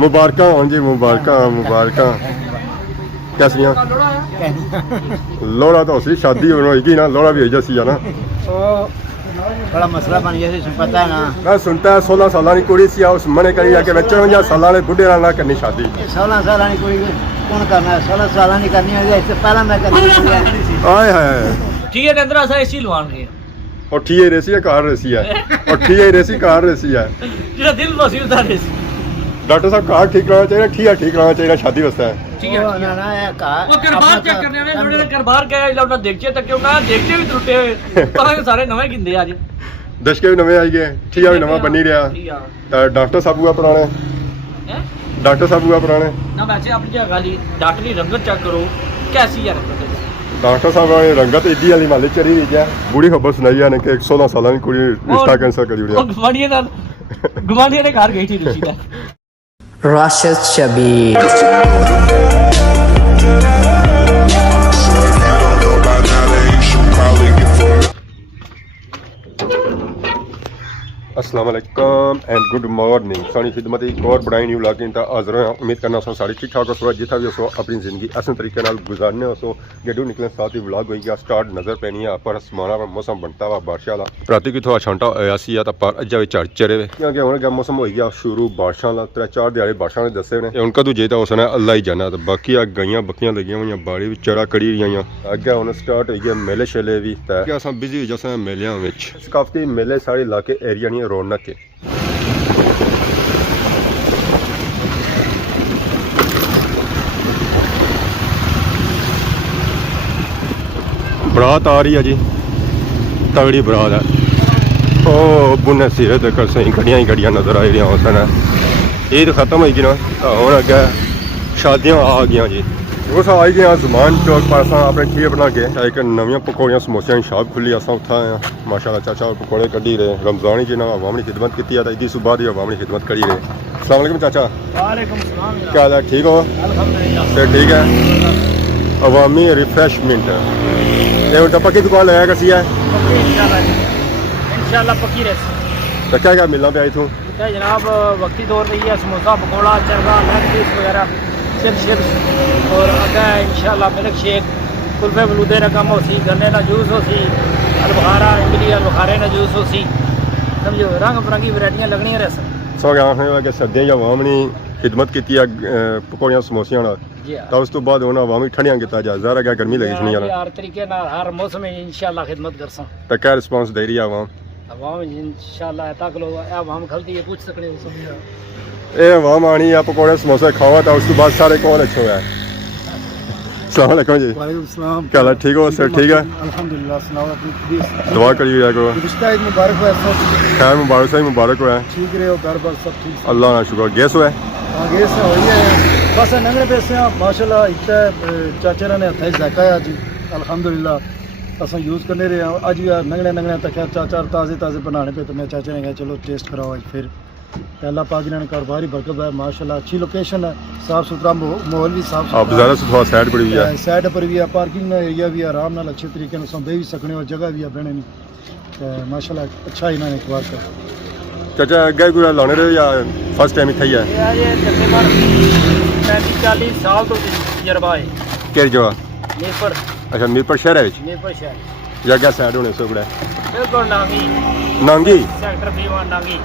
मुबारक होन जी, मुबारक मुबारक। कैसियां लोड़ा तो उसी शादी होगी ना, लोड़ा भी हो जैसी है ना। बड़ा मसला बन गया, पता है ना। मैं सुनता है 16 साल की कुड़ी सी उस मने करी जाके 54 साल वाले बुढ़े ना करनी शादी। 16 साल की कुड़ी कौन करना है? 16 साल की करनी है, इससे पहला मैं करनी है। आए हाय ठीक है अंदर असा एसी लवान गए और ठीए रेसी है कार रेसी है और ठीए रेसी कार रेसी है जेड़ा दिल वसी उतार एसी। डॉक्टर साहब कार ठीक कराना चाहिए, ठीया ठीक कराना चाहिए शादी वास्ते। ठीक है ना ना ये कहा वो करबार चेक करने वाले लोड़े ने करबार गया इला देखचे तक क्यों ना देखचे भी टूटे हुए पर सारे नवे गिंदे आज दशके भी नवे आई गए, ठीया भी नवा बनी रहा। डॉक्टर साहब हुआ पुराने, हैं डॉक्टर साहब हुआ पुराने ना वैसे अपनी जगह ली डॉक्टरी रंगत चेक करो कैसी है रंगत। डॉक्टर साहब ने रंगत इदी वाली माली चढ़ी हुई है। बूढ़ी खबर सुनाई है कि 16 साल की कुड़ी रिश्ता कैंसिल कर दिया। गुमानिया ने घर गई थी ऋषि का Rashid Shabir. अस्सलाम वालेकुम एंड गुड मॉर्निंग। सानी खिदमत एक और बड़ा न्यू लाग इंता हाज़र हैं। उम्मीद करना सो सारी ठीक ठाक हो, जितना भी हो अपनी ज़िंदगी आसान तरीके नाल गुजारने हो। गेडू निकले साथ ही व्लॉग होई गया स्टार्ट नज़र पैनी है पर आसमाना पर मौसम बनता हुआ बारिशा वाला। राती की थोड़ा छांटा होया सी या पर अज्जा भी झड़ चढ़े हुए क्योंकि हुण गया मौसम हो गया शुरू बारिशां दा। 3-4 दिहाड़े बारिशां ने दसे ने हुण कदू जे तां उसने अल्लाह ही जाना। तो बाकी आ गईयां बक्कियां लगियां हुई बाड़ी भी चरा कड़ी रही अगे हुण स्टार्ट हो गया मेले शेले भी। असां बिजी हो जैसे मेलियां विच सकाफती मेले सारे इलाके एरिया नहीं रौनक के। बरात आ रही है जी, तगड़ी बरात है। ओ बुने सिरे तक सही गड्डियां ही गड्डियां नजर आई रही उस ईद खत्म हो गई ना, हूँ अगे शादियां आ गई जी। उस आई गए जुमान चौक पर अस अपने ठीक बना के एक नवियां पकौड़ियां समोसियां की शॉप खुली अस उत्था आए हैं। माशाल्लाह चाचा और पकौड़े कढ़ी रहे रमजान जी ने अवामी खिदमत की है। ईदी सुबह की अवामी खिदमत करी रहे। अस्सलाम वालेकुम चाचा, क्या हाल है? ठीक हो? फिर ठीक है। अवामी रिफ्रेशमेंट ये पक्की दुकान लगाया कैसी है? इंशाल्लाह पक्की रहे तो क्या क्या मिलना पे आई थू? जनाब वक्ती तौर पर ये समोसा पकौड़ा चरगा लेग पीस वगैरह चिप्स और अगर इंशाल्लाह मिल्क शेक कुल्फे बलूदे रकम हो सी गन्ने का जूस हो सी अलबखारा इमली अलबखारे का जूस हो सी समझो रंग बिरंगी वैरायटियां लगनियां रस सो गया कि सर्दियां या अवामी खिदमत की पकौड़ियां समोसियां तो उस तो बाद उन्हें अवामी ठंडियां किया जाए ज़रा क्या गर्मी लगी सुनी हर तरीके हर मौसम में इंशाल्लाह खिदमत कर सा। तो क्या रिस्पांस दे रही है अवाम? अवाम इंशाल्लाह तक लो अवाम खलती है पूछ सकते हो ये अवाम आनी है पकौड़े समोसे खावा तो उस तो बाद सारे कौन अच्छे हुआ है। अस्सलाम वालेकुम जी। वालेकुम सलाम। क्या हाल ठीक हो? सर ठीक है अल्हम्दुलिल्लाह। सुनाओ अपनी प्लीज दुआ करिए करो। रिश्ता ईद मुबारक हो सब। खैर मुबारक सही मुबारक हुआ है। ठीक रहे हो, घर पर सब ठीक? अल्लाह ना शुक्र। गैस हुआ है आगे से हो है बस नंगने पैसे माशाल्लाह इतना चाचा ने हथा जायका है जी अल्हम्दुलिल्लाह अस यूज़ करने रहे हैं। अज नंगने नंगने तक चाचा ताज़े ताज़े बनाने पे तो मैं चाचा ने कहा चलो टेस्ट कराओ आज। फिर अल्लाह पाक ने कारोबार ही बरकत है माशाल्लाह। अच्छी लोकेशन है, साफ़ सुथरा माहौल भी साफ आप ज़्यादा से थोड़ा साइड पर भी है, साइड पर भी है, पार्किंग एरिया भी आराम नाल अच्छे तरीके से दे भी सकने और जगह भी है बहने नहीं माशाल्लाह अच्छा इन्होंने एक बार कर। चाचा अगे कोई लाने रहे या फर्स्ट टाइम इतना ही है? ये तकरीबन 35-40 साल तो तजर्बा है। केरी जगह? मीरपुर। अच्छा मीरपुर शहर है मीरपुर शहर या क्या साइड होने से बड़ा बिल्कुल नांगी नांगी सेक्टर B1 नांगी।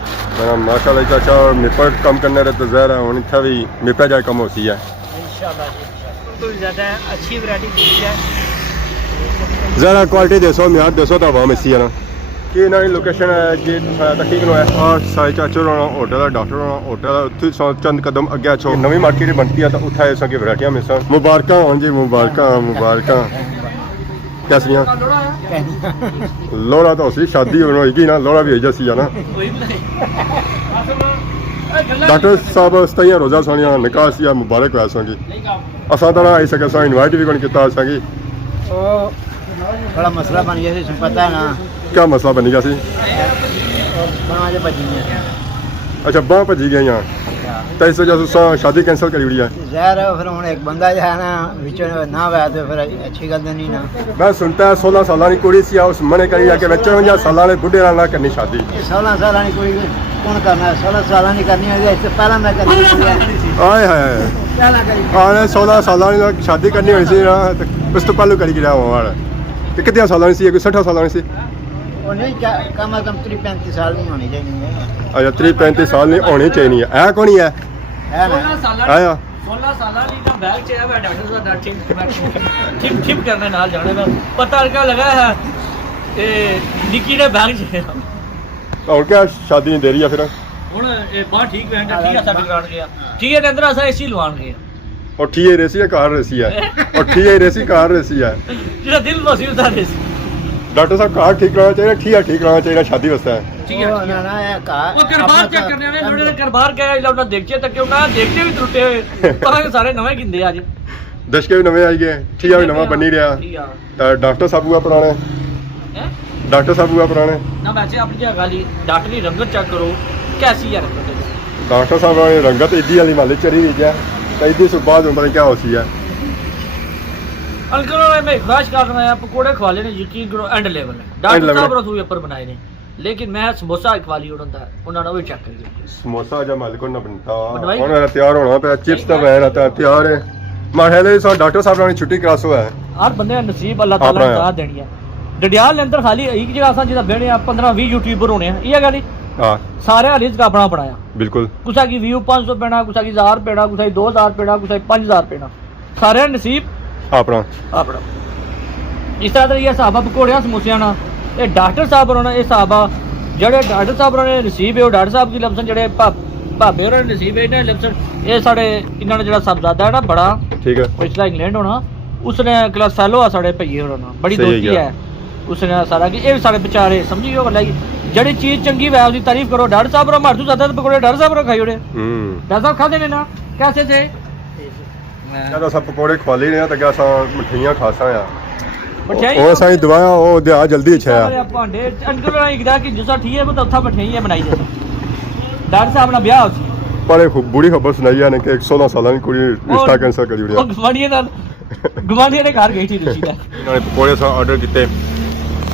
माशाल्लाह चाचा और मीरपुर कम करने रहे तो ज़रा हूँ इतना भी मीरपुर जाए कम होती है इंशाल्लाह जी तो ज़्यादा अच्छी वैरायटी दी है। ज़रा क्वालिटी दसो म्यार दसो तो आवाम इसी है ना कि इन्हों की लोकेशन है जी ठीक है। और साई चाचो होना होटल है, डॉक्टर होना होटल है, उत्थे चंद कदम अगे छो नवी मार्केट बनती है तो उत्थे ऐसा की वैरायटियां मिल सन। मुबारक हो जी, मुबारक मुबारक। कैसियां लोड़ा तो उसी शादी होगी ना, लोड़ा भी हो जैसी है ना। डॉक्टर साहब सताइयां रोज़ा सोनिया निकाह सी मुबारक होया सोगी असा तो ना आई सके सा इनवाइट भी कौन किया असांगी। बड़ा मसला बन गया पता है ना। क्या मसला बनी गया सी? अच्छा बाह भजी गई तो इस वजह से शादी कैंसिल करी हुई है। ज़ाहिर है फिर हम एक बंदा जो है ना विचों ना हुआ तो फिर अच्छी गल नहीं ना। मैं सुनता है 16 साल की कुड़ी सी उस मने करी जाके 54 साल वाले बुढ़े ना करनी शादी। 16 साल की कुड़ी कौन करना है 16 साल नहीं करनी है इससे पहला मैं करनी है ਆਏ ਹਾਏ पहला करी ਆਨੇ 16 ਸਾਲਾਂ ਦੀ ਸ਼ਾਦੀ ਕਰਨੀ ਹੋਈ ਸੀ ਨਾ ਤੇ ਉਸ ਤੋਂ ਪਹਿਲਾਂ ਕਰੀ ਗਿਆ ਵਾਲ ਤੇ ਕਿੰਨੇ ਸਾਲਾਂ ਦੀ ਸੀ ਕੋਈ 60 ਸਾਲਾਂ ਦੀ ਸੀ वो नहीं कम से कम 35 साल नहीं होनी चाहिए ਅਜਾ 35 ਸਾਲ ਨਹੀਂ ਹੋਣੀ ਚਾਹੀਦੀ ਹੈ ਇਹ ਕੋਣੀ ਹੈ है ना 16 ਸਾਲਾਂ ਆਇਆ 16 ਸਾਲਾਂ ਦੀ ਤਾਂ ਬੈਗ ਚ ਹੈ ਡਾਕਟਰ ਸਾਹਿਬ ਦਾ ਟਿਪ ਟਿਪ ਕਰਨੇ ਨਾਲ ਜਾਣੇ ਦਾ ਪਤਾ ਲੱਗਾ ਹੈ ਇਹ ਨਿੱਕੀ ਦੇ ਬੈਗ ਚ ਹੈ ਹੁਣ ਕਿਆ ਸ਼ਾਦੀ ਨਹੀਂ ਦੇਰੀ ਆ ਫਿਰ ਹੁਣ ਇਹ ਬਾਹਰ ਠੀਕ ਰਹਿੰਦਾ ਠੀਕ ਆ ਸਾਡੇ ਕਰਾਉਣ ਗਿਆ ਠੀਕ ਹੈ ਅੰਦਰ ਅਸਾਂ ਏਸੀ ਲਵਾਉਣ ਗਏ ਉਹ ਠੀਏ ਰੇਸੀ ਹੈ ਕਾਰ ਰੇਸੀ ਹੈ ਉਹ ठीए ਰੇਸੀ ਕਾਰ ਰੇਸੀ ਹੈ ਜਿਹੜਾ ਦਿਲ ਵਸੀ ਉਹਦਾ ਏਸੀ ਡਾਕਟਰ ਸਾਹਿਬ ਕਾਰ ਠੀਕ ਕਰਾਉਣਾ ਚਾਹੀਦਾ ठीया ठीक ਕਰਾਉਣਾ ਚਾਹੀਦਾ ਸ਼ਾਦੀ ਵਾਸਤੇ ठीक है ना ना ये कहा वो करबार चेक करने वाले थोड़े कर बाहर गया इला उन्हें देखचे तक उन्हें देखते भी त्रुटे हुए पर सारे नवे गिंदे आज ਦਸ਼ਕੇ ਵੀ ਨਵੇਂ ਆਈ ਗਏ ठीया ਵੀ ਨਵਾਂ ਬਣੀ ਰਿਹਾ ठीक है ਤਾਂ ਡਾਕਟਰ ਸਾਹਿਬ ਹੁਆ ਪੁਰਾਣੇ हैं ਡਾਕਟਰ ਸਾਹਿਬ ਹੁਆ ਪੁਰਾਣੇ ना वैसे अपनी जगह गाली डॉक्टरी रंगत चेक करो कैसी है रंगत ਡਾਕਟਰ ਸਾਹਿਬ ਨੇ ਰੰਗਤ ਇੱਦੀ ਵਾਲੀ ਮਾਲੇ ਚਰੀ ਰਹੀ ਹੈ ਤਾਂ ਇੱਦੀ ਸੁ ਬਾਅਦ ਹੁੰਦਾ ਕੀ ਹੋਸੀ ਹੈ अंकल मैं ख्वाहिश कर रहा है पकोड़े खवा लेने यकीन करो एंड लेवल है डॉक्टर level साहब रसोई ऊपर बनाए ने लेकिन मैं समोसा खवा ली उड़ता है उन्होंने भी चेक करिए ਸਮੋਸਾ ਜਾਂ ਮਾਲਿਕ ਨਾ ਬਣਤਾ ਬਣਵਾਈ? ਹੁਣ ਤਿਆਰ ਹੋਣਾ ਪਿਆ ਚਿਪਸ ਤਾਂ ਬੈਨ ਤਾਂ ਤਿਆਰ ਹੈ ਮਾਹਲੇ ਸਾ ਡਾਕਟਰ ਸਾਹਿਬ ਨੇ ਛੁੱਟੀ ਕਰਾਸੋ ਹੈ हर बंदे का नसीब अल्लाह ताला अपना ने है। साथ देनी है डडियाल के अंदर खाली एक जगह असा जिदा बहने 15-20 यूट्यूबर होने हैं ये गल ਹਾਂ सारे रिस्क अपना बनाया ਬਿਲਕੁਲ कुसा की व्यू 500 पेना कुसा की 1000 पेना कुसा की 2000 पेना कुसा की 5000 पेना सारे नसीब ਆਪਣਾ अपना इस तरह का ये हिसाब है पकौड़िया समोसिया ना ये डॉक्टर साहब होना ये हिसाब है जेडे डॉक्टर साहब ने नसीब है वो डॉक्टर साहब की लमसन जेडे भाबे होना नसीब है इन्हें लमसन ये साढ़े इन्होंने जेड़ा साहबजादा है ना बड़ा ਠੀਕ ਹੈ पिछला इंग्लैंड होना उसने क्लास फेलो आ साढ़े भैये होना बड़ी सही है दोस्ती क्या? है उसने सारा कि ये साढ़े बेचारे समझी गए गल जेड़ी चीज चंगी वै उसकी तारीफ करो डॉक्टर साहब रो मार तू ज्यादा पकौड़े डॉक्टर साहब रो खाई ओड़े डॉक्टर साहब खाते ने ना कैसे थे ਜਦੋਂ ਸਭ ਪਕੌੜੇ ਖਵਾ ਲਈ ਨੇ ਤਾਂ ਗਿਆ ਸਾ ਮਠੀਆਂ ਖਾਸਾਂ ਆ ਮਠਿਆਈ ਉਹ ਸਾਈ ਦਵਾਇਆ ਉਹ ਦਿਆ ਜਲਦੀ ਅੱਛਾ ਆ ਭਾਂਡੇ ਅੰਕਲ ਨੇ ਕਿਹਾ ਕਿ ਜਿਸਾ ਠੀਕ ਹੈ ਮੈਂ ਤਾਂ ਉੱਥਾ ਮਠਿਆਈ ਬਣਾਈ ਦੇ ਡਾਕਟਰ ਸਾਹਿਬ ਨਾਲ ਵਿਆਹ ਸੀ ਪਰ ਇਹ ਬੁੜੀ ਖਬਰ ਸੁਣਾਈ ਆ ਨੇ ਕਿ 16 ਸਾਲਾਂ ਦੀ ਕੁੜੀ ਰਿਸ਼ਤਾ ਕੈਂਸਲ ਕਰੀ ਉਹ ਗਵਾਂਢੀਆਂ ਦੇ ਘਰ ਗਈ ਸੀ ਰਿਸ਼ੀ ਦਾ ਇਹਨਾਂ ਨੇ ਪਕੌੜੇ ਸਾ ਆਰਡਰ ਕੀਤੇ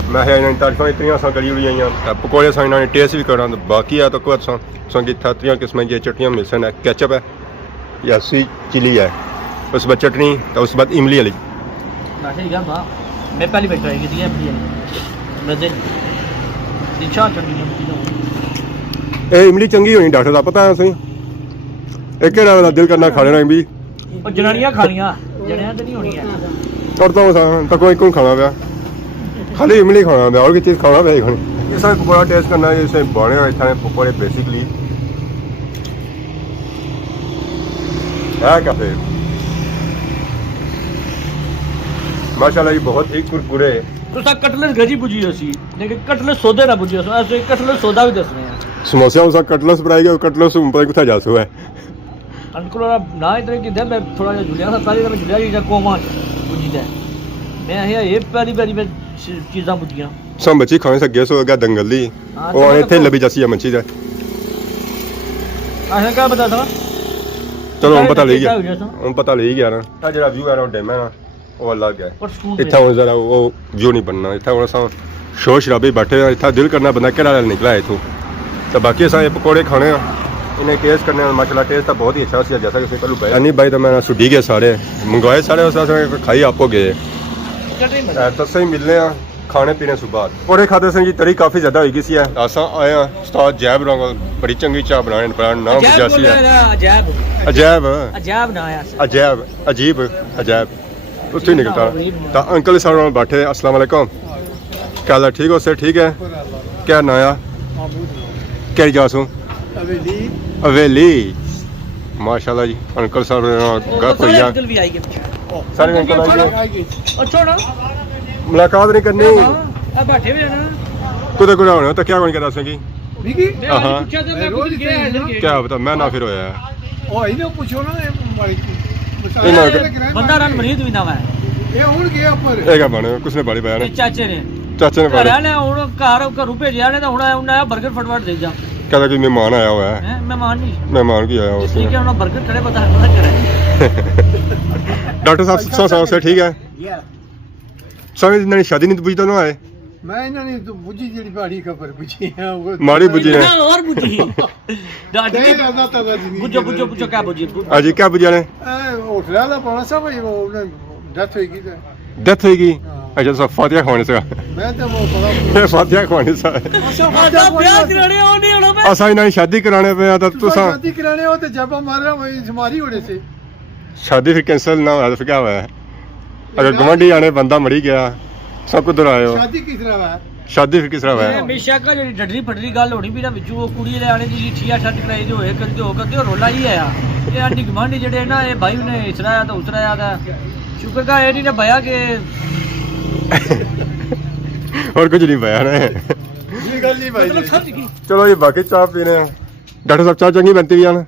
ਮੈਂ ਕਿਹਾ ਇਹਨਾਂ ਦੀ ਤਾਰੀਫਾਂ ਇਤਨੀਆਂ ਸਾ ਕਰੀ ਹੋਈਆਂ ਆ ਪਕੌੜੇ ਸਾ ਇਹਨਾਂ ਨੇ ਟੇਸਟ ਵੀ ਕਰਾਂ ਬਾਕੀ ਆ ਤਾਂ ਕੋਈ ਸਾ ਸੰਗੀਤ ਥਾਤਰੀਆਂ ਕਿਸਮਾਂ ਦੀਆਂ ਚਟਨੀਆਂ ਮਿਲ ਸਨ केचप है या स्वीट चिली है उसके बाद चटनी तो उसके बाद इमली वाली ਮੈਂ ਠੀਕ ਆ ਬਾ ਮੈਂ ਪਹਿਲੀ ਵਾਰ ਟਰਾਈ ਕੀਤੀ ਹੈ ਆਪਣੀ ਮੈਂ ਦੇ ਦਿਸ਼ਾ ਚੰਗੀ ਨਹੀਂ ਇਹ ਇਮਲੀ ਚੰਗੀ ਹੋਣੀ ਡਾਕਟਰ ਦਾ ਪਤਾ ਹੈ ਸਹੀ ਇੱਕ ਕਿਹੜਾ ਦਿਲ ਕਰਨਾ ਖਾ ਲੈਣਾ ਇਮਲੀ ਉਹ ਜਨਾਨੀਆਂ ਖਾਣੀਆਂ ਜਣਿਆਂ ਤੇ ਨਹੀਂ ਹੋਣੀਆਂ और तो कोई कौन खाना पाया खाली इमली खाना पाया और कोई चीज़ खाना पाया खानी इस पकौड़ा टेस्ट करना है इसे बने हुए इतने पकौड़े बेसिकली है कैफे माशाल्लाह ये बहुत ही कुरकुरे ਤੁਸੀਂ ਕਟਲਸ ਗਜੀ ਪੁੱਜੀ ਸੀ ਲੇਕਿਨ ਕਟਲਸ ਸੌਦੇ ਨਾ ਪੁੱਜੀ ਸੀ ਐਸੇ ਕਟਲਸ ਸੌਦਾ ਵੀ ਦੱਸਨੇ ਆ समोसा उसा कटलस बनाएगा कटलस ऊपर कुछ जा सो है ਅੰਕਲ ਨਾ ਇਤਨੇ ਕਿਦਾਂ ਮੈਂ ਥੋੜਾ ਜਿਹਾ ਜੁਲਿਆ ਸਾਂ ਸਾਰੀ ਮੈਂ ਜੁਲਿਆ ਜੀ ਕੋਮਾ ਪੁੱਜੀ ਦਾ ਮੈਂ ਇਹ ਪਹਿਲੀ ਵਾਰੀ ਮੈਂ ਚੀਜ਼ਾਂ ਪੁੱਜੀਆਂ सब बच्ची खाने से गैस होगा दंगल दी हाँ, और तो इतने लबी जैसी है मच्छी है ਆਹ ਕਾ ਬਤਾ ਦਾਂ चलो हम पता ले क्या हो गया गया हम पता ले गया ना जरा व्यू है ना डैम है ना वो अलग है ਪਰ ਸਕੂਨ इतना वो जरा वो व्यू नहीं बनना इतना वो सा शोर शराबे बैठे हैं इतना दिल करना बंदा केड़ा निकला है इथों तो बाकी असा ये पकौड़े खाने इन्हें टेस्ट करने माशाल्लाह टेस्ट तो बहुत ही अच्छा सी जैसा कि उसने पहलू बताया नहीं भाई तो मैं सुडी गए सारे मंगवाए सारे उस खाई आपको गए तो सही मिलने खाने पीने से बाद पकौड़े खाते से जी तरी काफ़ी ज़्यादा होगी सी है असा आए उस्ताद जैब रंग बड़ी चंगी चाह बनाने बड़ा नाम जैसी है ਅਜਾਇਬ अजैब ਅਜਾਇਬ ਨਾ ਆਇਆ अजैब अजीब अजैब उससे निकलता तो अंकल साहब बैठे अस्सलाम वालेकुम क्या हाल है ठीक हो सर ठीक है क्या नया क्या जासू हवेली माशाल्लाह जी अंकल साहब गा कोई ਅੰਕਲ ਵੀ ਆਈ ਗਏ सारे अंकल आ गए ਅੱਛਾ ਨਾ मुलाकात नहीं करनी ਆ ਬਾਠੇ ਵੀ ਜਾਣਾ कुछ कुछ होना तो क्या कौन करा सकें ਮੈਂ हाँ। ਪੁੱਛਿਆ ਤੇ ਮੈਂ ਕੁਝ ਗਿਆ ਹੈ क्या बता मैं ना फिर होया ਉਹ ਇਹਨੇ ਪੁੱਛੋ ਨਾ ਬੰਦਾ ਰਨ ਮਰੀਦ ਵੀ ਨਾ ਵਾ ਇਹ ਹੁਣ ਗਿਆ ਪਰ ये क्या बने कुछ ने बाड़ी पाया ਤੇ ने ਚਾਚੇ ਨੇ चाचा ने ਘਰ बाड़ी ਨੇ ਹੁਣ ਘਰ ਘਰੋਂ ਭੇਜਿਆ ਨੇ ਤਾਂ ਹੁਣ ਉਹਨਾਂ 버ਗਰ ਫਟਫਟ ਦੇ ਜਾ कहता कोई मेहमान आया हुआ है ਹੈ ਮਹਿਮਾਨ ਨਹੀਂ मेहमान की आया हुआ ਠੀਕ उसने ਹੈ ਉਹਨਾਂ 버ਗਰ ਖੜੇ ਪਤਾ ਕਰੇ डॉक्टर साहब से ठीक है या स्वामी जी ने शादी नहीं पूछता ना आए ਮੈਂ ਇਹਨਾਂ ਨੇ ਬੁੱਝੀ ਜਿਹੜੀ ਬਾੜੀ ਖਬਰ ਪੁੱਛੀ ਆ ਉਹ ਮਾੜੀ ਬੁੱਝੀ ਨੇ और बुझी डाट ਤੇ ਅੱਲਾ ਤਾਲਾ ਜੀ बुझो बुझो बुझो क्या बुझी ਅਜੀ ਕਿਆ ਬੁੱਝਿਆ ਨੇ ਹੋਟਲਾਂ ਦਾ ਪਾਣਾ ਸਭ ਉਹ ਡੈਥ ਹੋਈ ਗਈ ਤੇ ਡੈਥ ਹੋਏਗੀ ਅੱਛਾ ਸੋ ਫਾਤਿਹਾ ਖਾਣੇ ਸੀ ਮੈਂ ਤਾਂ ਉਹ ਬੜਾ ਫਾਤਿਹਾ ਖਾਣੇ ਸੀ आजा ब्याह कराने ओ नहीं होना मैं ਅਸਾਂ ਇਹਨਾਂ ਦੀ ਸ਼ਾਦੀ ਕਰਾਣੇ ਪਏ ਆ ਤਾਂ ਤੁਸੀਂ ਤੁਸੀਂ ਸ਼ਾਦੀ ਕਰਾਣੇ ਹੋ ਤੇ ਜੱਬਾ ਮਾਰਿਆ ਹੋਈ ਸਮਾਰੀ ਹੋੜੇ ਸੀ ਸ਼ਾਦੀ ਫਿਰ ਕੈਂਸਲ ਨਾ ਹੋਇਆ ਤਾਂ ਫਿਰ ਕੀ ਹੋਇਆ ਅਗਰ ਗਵੰਡੀ ਆਣੇ ਬੰਦਾ ਮਰੀ ਗਿਆ ਸਭ ਕੁਝ ਆਇਓ ਸ਼ਾਦੀ ਕਿਸ ਤਰ੍ਹਾਂ ਵਾ ਸ਼ਾਦੀ ਫਿਰ ਕਿਸ ਤਰ੍ਹਾਂ ਹੋਇਆ ਹਮੇਸ਼ਾ ਕਾ ਜਿਹੜੀ ਡੱਡਰੀ ਫੱਡਰੀ ਗੱਲ ਹੋਣੀ ਵੀ ਨਾ ਵਿੱਚੋਂ ਉਹ ਕੁੜੀ ਦੇ ਆਣੇ ਦੀ ਠੀਆ ਛੱਡ ਕਰਾਈ ਜੋ ਹੋਏ ਕਰਦੇ ਹੋ ਕਰਦੇ ਉਹ ਰੋਲਾ ਹੀ ਆਇਆ ਇਹ ਆਂਟੀ ਗਵਾਂਢੀ ਜਿਹੜੇ ਨਾ ਇਹ ਭਾਈ ਨੇ ਇਸਰਾਇਆ ਤਾਂ ਉਸਰਾਇਆ ਤਾਂ ਸ਼ੁਕਰ ਕਾ ਇਹ ਨਹੀਂ ਨੇ ਭਇਆ ਕਿ ਹੋਰ ਕੁਝ ਨਹੀਂ ਪਿਆ ਨਾ ਇਹ ਗੱਲ ਨਹੀਂ ਭਾਈ ਮਤਲਬ ਸਮਝ ਗਈ ਚਲੋ ਜੀ ਬਾਕੀ ਚਾਹ ਪੀਨੇ ਆ ਡਾਕਟਰ ਸਾਹਿਬ ਚਾਹ ਚੰਗੀ ਬਣਤੀ ਵੀ ਆ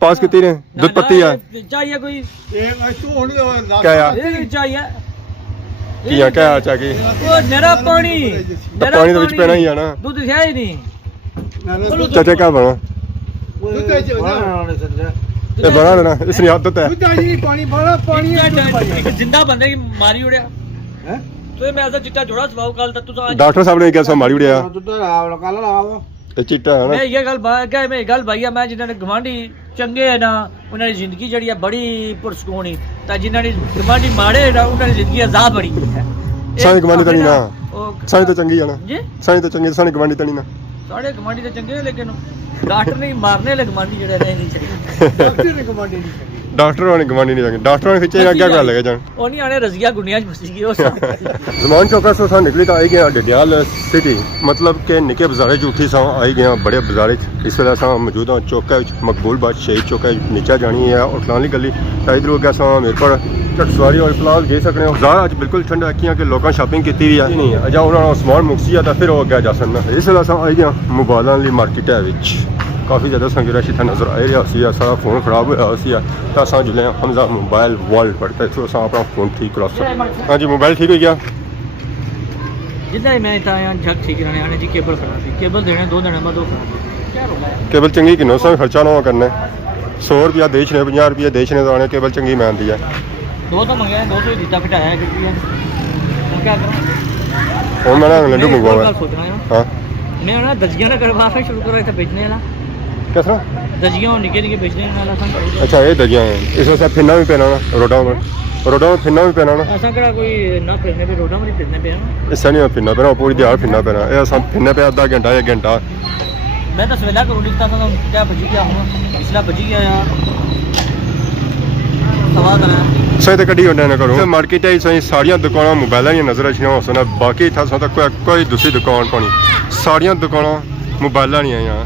ਪਾਸ ਕੀਤੀ ਨੇ ਦੁੱਧ ਪੱਤੀ ਆ चाहिए कोई ਇਹ ਤੂੰ ਹੁਣ ਕਿਆ ਆ ये चाहिए ਕੀ ਆ ਕਿਆ ਚਾਹ ਕੀ वो नरा पानी ਤਾਂ ਪਾਣੀ ਦੇ ਵਿੱਚ ਪੈਣਾ ਹੀ ਆ ਨਾ दूध है ही नहीं ਚਾਚਾ ਕਿਆ ਬਣਾ ਦੁੱਧ ਚ ਇਹ ਬਣਾ ਦੇਣਾ ਇਸ ਨੇ ਆਦਤ ਹੈ ਦੁੱਧ ਜੀ ਪਾਣੀ ਬੜਾ ਪਾਣੀ एक जिंदा बंदे की मारी उड़िया हैं? तो मैं ऐसा चिट्टा जोड़ा स्वभाव काल तक तू ਡਾਕਟਰ ਸਾਹਿਬ ਨੇ ਕਿਹਾ ਸੋ ਮਾਰੀ ਉੜਿਆ ਦੁੱਧ ਆਵ ਕੱਲ ਆਵ ਇਹ ਚਿੱਟਾ ਹੈ मैं ਨਾ ये गल क्या मैं गल भाई मैं जिन्होंने गवांढी चंगे है ना उन्होंने जिंदगी जड़ी है बड़ी पुरसकून ही ता जिन्होंने गवांढी माड़े है ना उन्होंने जिंदगी अजाब बड़ी है सारी गवांढी तो नहीं ना। ओ- ਸਾਈ ਤਾਂ ਚੰਗੀ ਆ ਨਾ जी ਸਾਈ ਤਾਂ ਚੰਗੀ ਸਾਨੀ ਗਵਾਂਢੀ ਤਾਂ ਨਹੀਂ ਨਾ साढ़े गवांढी तो चंगे हैं लेकिन डॉक्टर नहीं मारने लगे गवांढी जड़े नहीं चाहिए ਡਾਕਟਰ ਨੇ ਕਮਾਂਡੀ ਨਹੀਂ ਕਰੀ ਡਾਕਟਰ ਹੋਣੇ ਗਵਾਂਢੀ ਨਹੀਂ ਜਾਂਗੇ ਡਾਕਟਰ ਹੋਣੇ ਖਿੱਚੇ ਅੱਗੇ ਕਰ ਲਗੇ ਜਾਣ ਉਹ ਨਹੀਂ ਆਣੇ ਰਜ਼ੀਆ ਗੁੰਡੀਆਂ ਚ ਫਸੀ ਗਈ ਉਸ ਜ਼ਮਾਨ ਚੌਕਾ ਸੋ ਸਾਂ ਨਿਕਲੀ ਤਾਂ ਆਈ ਗਿਆ ਡਡਿਆਲ ਸਿਟੀ ਮਤਲਬ ਕਿ ਨਿੱਕੇ ਬਾਜ਼ਾਰੇ ਚ ਉੱਠੀ ਸਾਂ ਆਈ ਗਿਆ ਬੜੇ ਬਾਜ਼ਾਰੇ ਚ ਇਸ ਵੇਲੇ ਸਾਂ ਮੌਜੂਦ ਹਾਂ ਚੌਕਾ ਵਿੱਚ ਮਕਬੂਲ ਬਾਦ ਸ਼ਹੀਦ ਚੌਕਾ ਵਿੱਚ ਨੀਚਾ ਜਾਣੀ ਹੈ ਉਠਲਾਣੀ ਗਲੀ ਤਾਂ ਇਧਰ ਹੋ ਗਿਆ ਸਾਂ ਮੇਰੇ ਕੋਲ ਝਟਸਵਾਰੀ ਔਰ ਫਿਲਹਾਲ ਦੇ ਸਕਦੇ ਹੋ ਬਾਜ਼ਾਰ ਅੱਜ ਬਿਲਕੁਲ ਠੰਡਾ ਕੀਆਂ ਕਿ ਲੋਕਾਂ ਸ਼ਾਪਿੰਗ ਕੀਤੀ ਵੀ ਆ ਨਹੀਂ ਅਜਾ ਉਹਨਾਂ ਨੂੰ ਸਮਾਨ ਮੁਕਸੀ ਆ ਤਾਂ ਫਿਰ ਉਹ ਅੱਗੇ ਜਾ ਸਕਣਾ ਇਸ ਵੇਲੇ ਸਾਂ ਆਈ ਗਿਆ ਮੋਬਾਈਲਾਂ ਲਈ ਮਾਰਕੀਟ ਹੈ ਵਿੱਚ ਕਾਫੀ ਜ਼ਿਆਦਾ ਸੰਗਰਾਸ਼ੀ ਤਾਂ ਨਜ਼ਰ ਆ ਰਿਹਾ ਸੀ ਸਾਰਾ ਫੋਨ ਖਰਾਬ ਹੋਇਆ ਸੀ ਤਾਂ ਅਸਾਂ ਜਿਲੇ ਹਮਜ਼ਾ ਮੋਬਾਈਲ ਵਰਲਡ ਪੜਤਾ ਇੱਥੋਂ ਅਸਾਂ ਆਪਣਾ ਫੋਨ ਠੀਕ ਕਰਾ ਸਕਦੇ ਹਾਂਜੀ ਮੋਬਾਈਲ ਠੀਕ ਹੋ ਗਿਆ ਜਿੱਦਾਂ ਹੀ ਮੈਂ ਤਾਂ ਆਇਆ ਝੱਕ ਠੀਕ ਰਹਿਣੇ ਆਣੇ ਜੀ ਕੇਬਲ ਖਰਾਬ ਸੀ ਕੇਬਲ ਦੇਣੇ 2 ਦਿਨਾਂ ਬਾਅਦ ਉਹ ਖਰਾਬ ਕੀ ਰੋਲਾ ਹੈ ਕੇਬਲ ਚੰਗੀ ਕਿੰਨੋ ਸਾਂ ਖਰਚਾ ਨਾ ਕਰਨਾ 100 ਰੁਪਿਆ ਦੇਸ਼ਨੇ 50 ਰੁਪਏ ਦੇਸ਼ਨੇ ਤਾਂ ਆਣੇ ਕੇਬਲ ਚੰਗੀ ਮੈਂ ਆਉਂਦੀ ਹੈ ਦੋ ਤਾਂ ਮੰਗਿਆ 200 ਹੀ ਦਿੱਤਾ ਘਟਾਇਆ ਕਿੱਤੀ ਹੈ ਹੁਣ ਕੀ ਕਰਾਂ ਹੁਣ ਮੈਂ ਨਾ ਲੰਡੂ मैं एक और ਮੰਗਵਾਇਆ गल सोचना है ਹਾਂ मैं ना दजियां ना करवा फिर शुरू करो इतना बेचने वाला ਕਿਸ ਤਰ੍ਹਾਂ दजियां निके निके बेचने वाला सन ਅੱਛਾ ਇਹ ਦਜੀਆਂ ਹੈ ਇਸ ਵਾਸਤੇ ਫਿਰਨਾ ਵੀ ਪੈਣਾ ਨਾ ਰੋਡਾਂ 'ਤੇ ਫਿਰਨਾ ਵੀ ਪੈਣਾ ਨਾ ऐसा करा कोई ना फिरने पे रोडा में नहीं फिरने पे है ਇਸ ਨਹੀਂ ਫਿਰਨਾ ਪੈਣਾ ਪੂਰੀ ਦਿਹਾੜ ਫਿਰਨਾ ਪੈਣਾ ਇਹ ਅਸਾਂ ਫਿਰਨਾ ਪਿਆ ਅੱਧਾ ਘੰਟਾ ਜਾਂ ਘੰਟਾ मैं तो सवेला करो लिखता था क्या बजी गया हूँ पिछला बजी गया यार सवाल करा ਸਹੀ ਤਾਂ ਕੱਢੀ ਉਹਨਾਂ ਨੇ ਕਰੋ ਮਾਰਕੀਟ ਹੈ ਸਹੀ ਸਾਰੀਆਂ ਦੁਕਾਨਾਂ ਮੋਬਾਈਲਾਂ ਦੀਆਂ ਨਜ਼ਰ ਆਈਆਂ ਹੋਸਨ ਬਾਕੀ ਥਾਂ ਤਾਂ ਕੋਈ ਦੂਸਰੀ ਦੁਕਾਨ ਪਾਣੀ ਸਾਰੀਆਂ ਦੁਕਾਨਾਂ ਮੋਬਾਈਲਾਂ ਨਹੀਂ ਆਈਆਂ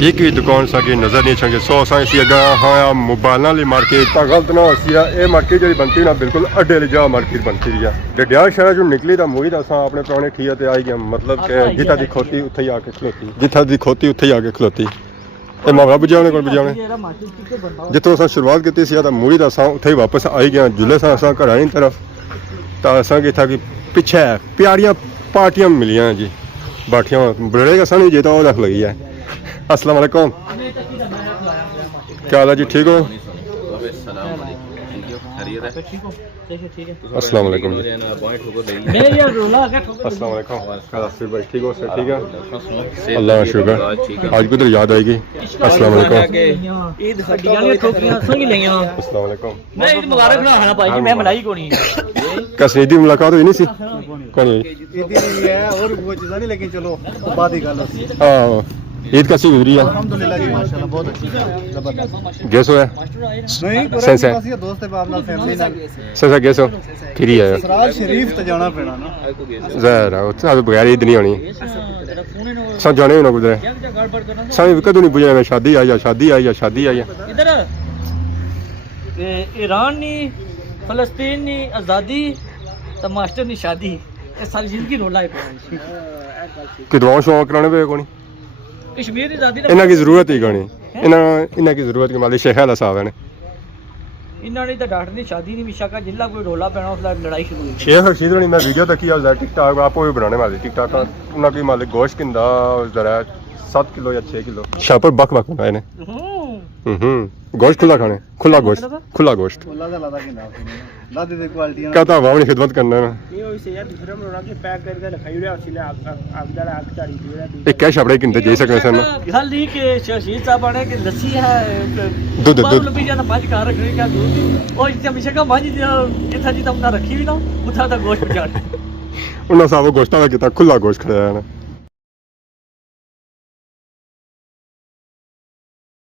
ਇੱਕ ਵੀ ਦੁਕਾਨ ਸਾਡੀ ਨਜ਼ਰ ਨਹੀਂ ਆਉਂਦੀ ਸੋ ਸਾਂ ਸੀ ਅਗਾ ਹਾਂ ਮੋਬਾਈਲਾਂ ਲਈ ਮਾਰਕੀਟ ਤਾਂ ਗਲਤ ਨਾ ਹੋਸੀ ਆ ਇਹ ਮਾਰਕੀਟ ਜਿਹੜੀ ਬਣਤੀ ਨਾ ਬਿਲਕੁਲ ਅੱਡੇ ਲਈ ਜਾ ਮਾਰਕੀਟ ਬਣਤੀ ਰਹੀ ਆ ਡਡਿਆਲ ਸ਼ਹਿਰ ਚੋਂ ਨਿਕਲੀ ਤਾਂ ਮੋਹੀ ਦਾ ਸਾਂ ਆਪਣੇ ਪੁਰਾਣੇ ਠੀਆ ਤੇ ਆਈ ਗਿਆ ਮਤਲਬ ਕਿ ਜਿੱਥਾ ਦੀ ਖੋਤੀ ਉੱਥੇ ਹੀ ਆ ਕੇ ਖਲੋਤੀ ਜਿੱਥਾ ਦੀ ਖੋਤੀ ਉੱਥੇ ਹੀ ਆ ਕੇ ਖਲੋਤੀ ਇਹ ਮਾਵਾ ਬੁਝਾਉਣੇ ਕੋਲ ਬੁਝਾਉਣੇ ਜਿੱਥੋਂ ਅਸਾਂ ਸ਼ੁਰੂਆਤ ਕੀਤੀ ਸੀ ਤਾਂ ਮੂਹੀ ਦਾ ਅਸਾਂ ਉੱਥੇ ਹੀ ਵਾਪਸ ਆਈ ਗਿਆ ਜੁਲੇ ਸਾਂ ਅਸਾਂ ਘਰਾਂ ਦੀ ਤਰਫ ਤਾਂ ਅਸਾਂ ਕਿਥਾ ਕਿ ਪਿੱਛੇ ਪਿਆਰੀਆਂ ਪਾਰਟੀਆਂ ਮਿਲੀਆਂ ਜੀ ਬਾਠੀਆਂ ਬੜੇਗਾ ਸਾਨੂੰ ਜੇ ਤਾਂ ਉਹ ਰੱਖ ਲਈ ਹੈ अस्सलाम वालेकुम क्या हाल है जी ठीक हो अस्सलाम वालेकुम जी मैं यार रोला क्या ठोकर अस्सलाम वालेकुम आसिफ भाई ठीक हो सर ठीक है अल्लाह का शुक्र आज किधर याद आएगी अस्सलाम वालेकुम ईद हड्डियां वाली ठोकरियां संगी लईयां अस्सलाम वालेकुम मैं ईद मुबारक ना खाना भाई जी मैं मलाई कोनी कसरीदी मुलाकात हुई नहीं सी कौन हुई ਇਹਦੀ ਨਹੀਂ ਹੈ ਹੋਰ ਕੋਈ ਚੀਜ਼ਾਂ ਨਹੀਂ ਲੇਕਿਨ ਚਲੋ ਬਾਅਦ ਦੀ ਗੱਲ ਸੀ हाँ ईद कैसी गुजरी है ਅਲਹਮਦੁਲਿਲਾ ਜੀ ਮਾਸ਼ਾਅੱਲਾ ਬਹੁਤ ਅੱਛੀ ਜ਼ਬਰਦਸਤ गैस हो है ਨਹੀਂ ਸਹੀ ਸਹੀ। ਅਸੀਂ ਦੋਸਤ ਦੇ ਬਾਪ ਨਾਲ ਫੈਮਿਲੀ ਨਾਲ सर गैस हो फिर ही है ਸਰਾਜ ਸ਼ਰੀਫ ਤੇ ਜਾਣਾ ਪੈਣਾ ਨਾ ज़ाहिर है उत्थे बगैर ईद नहीं होनी तेरा फोन ही ना सब जाने ही ना गुजरे क्या क्या गड़बड़ करना साईं कदों नहीं बुझे शादी आई है शादी आई है शादी आई है इधर ईरान नी फलस्तीन नी आज़ादी तो मास्टर नी शादी ये सारी जिंदगी रोला है कि दुआ शौक कराने पे कोनी कश्मीर दी आज़ादी इन्ना की जरूरत ही कोनी इन्ना की जरूरत के मालिक शेख अला साहब ने इन्ना ने तो डॉक्टर नी शादी नहीं मिशा का जिला कोई रोला पैना उसला लड़ाई शुरू हुई शेख रशीद ने मैं वीडियो तक किया टिकटॉक आपको भी बनाने वाले टिकटॉक उन्ना की मालिक गोश्त किंदा जरा 7 किलो या 6 किलो शापर बक बनाए ने ਗੋਸ਼ਤ ਖੁੱਲਾ ਖਾਣੇ ਖੁੱਲਾ ਗੋਸ਼ਤ ਉਹਲਾ ਦਾ ਲਾਦਾ ਕਿੰਨਾ ਲਾਦੇ ਦੀ ਕੁਆਲਿਟੀ ਕਹਤਾ ਵਾਵਣੀ ਖਿਦਮਤ ਕਰਨਾ ਨਾ ਇਹ ਹੋਈ ਸੇ ਯਾਰ ਦੂਸਰੇ ਨੂੰ ਰੱਖ ਕੇ ਪੈਕ ਕਰਕੇ ਲਿਖਾਈ ਰਿਹਾ ਸੀ ਲੈ ਆਗ ਦਾ ਆਗ ਚਾੜੀ ਦੀ ਰਿਹਾ ਇਹ ਕਹਿ ਛਪੜੇ ਕਿੰਦੇ ਜੇ ਸਕਨੇ ਸਨ ਗੱਲ ਨਹੀਂ ਕਿ ਸ਼ਹੀਦ ਸਾਹਿਬ ਆਣੇ ਕਿ ਲੱਸੀ ਹੈ ਦੁੱਧ ਵੀ ਜਾਂ ਪੰਜ ਘਰ ਰੱਖਣੀ ਕਾ ਦੁੱਧ ਉਹ ਇੱਥੇ ਹਮੇਸ਼ਾ ਕਾ ਪੰਜ ਜਿੱਥਾ ਜਿੱਥਾ ਉਹਨਾਂ ਰੱਖੀ ਵੀ ਨਾ ਉੱਥਾ ਦਾ ਗੋਸ਼ਤ ਚਾੜ ਉਹਨਾਂ ਸਾਬੋ ਗੋਸ਼ਤਾਂ ਦਾ ਕੀਤਾ ਖੁੱਲਾ ਗੋਸ਼ਤ ਖੜਾਇਆ ਨਾ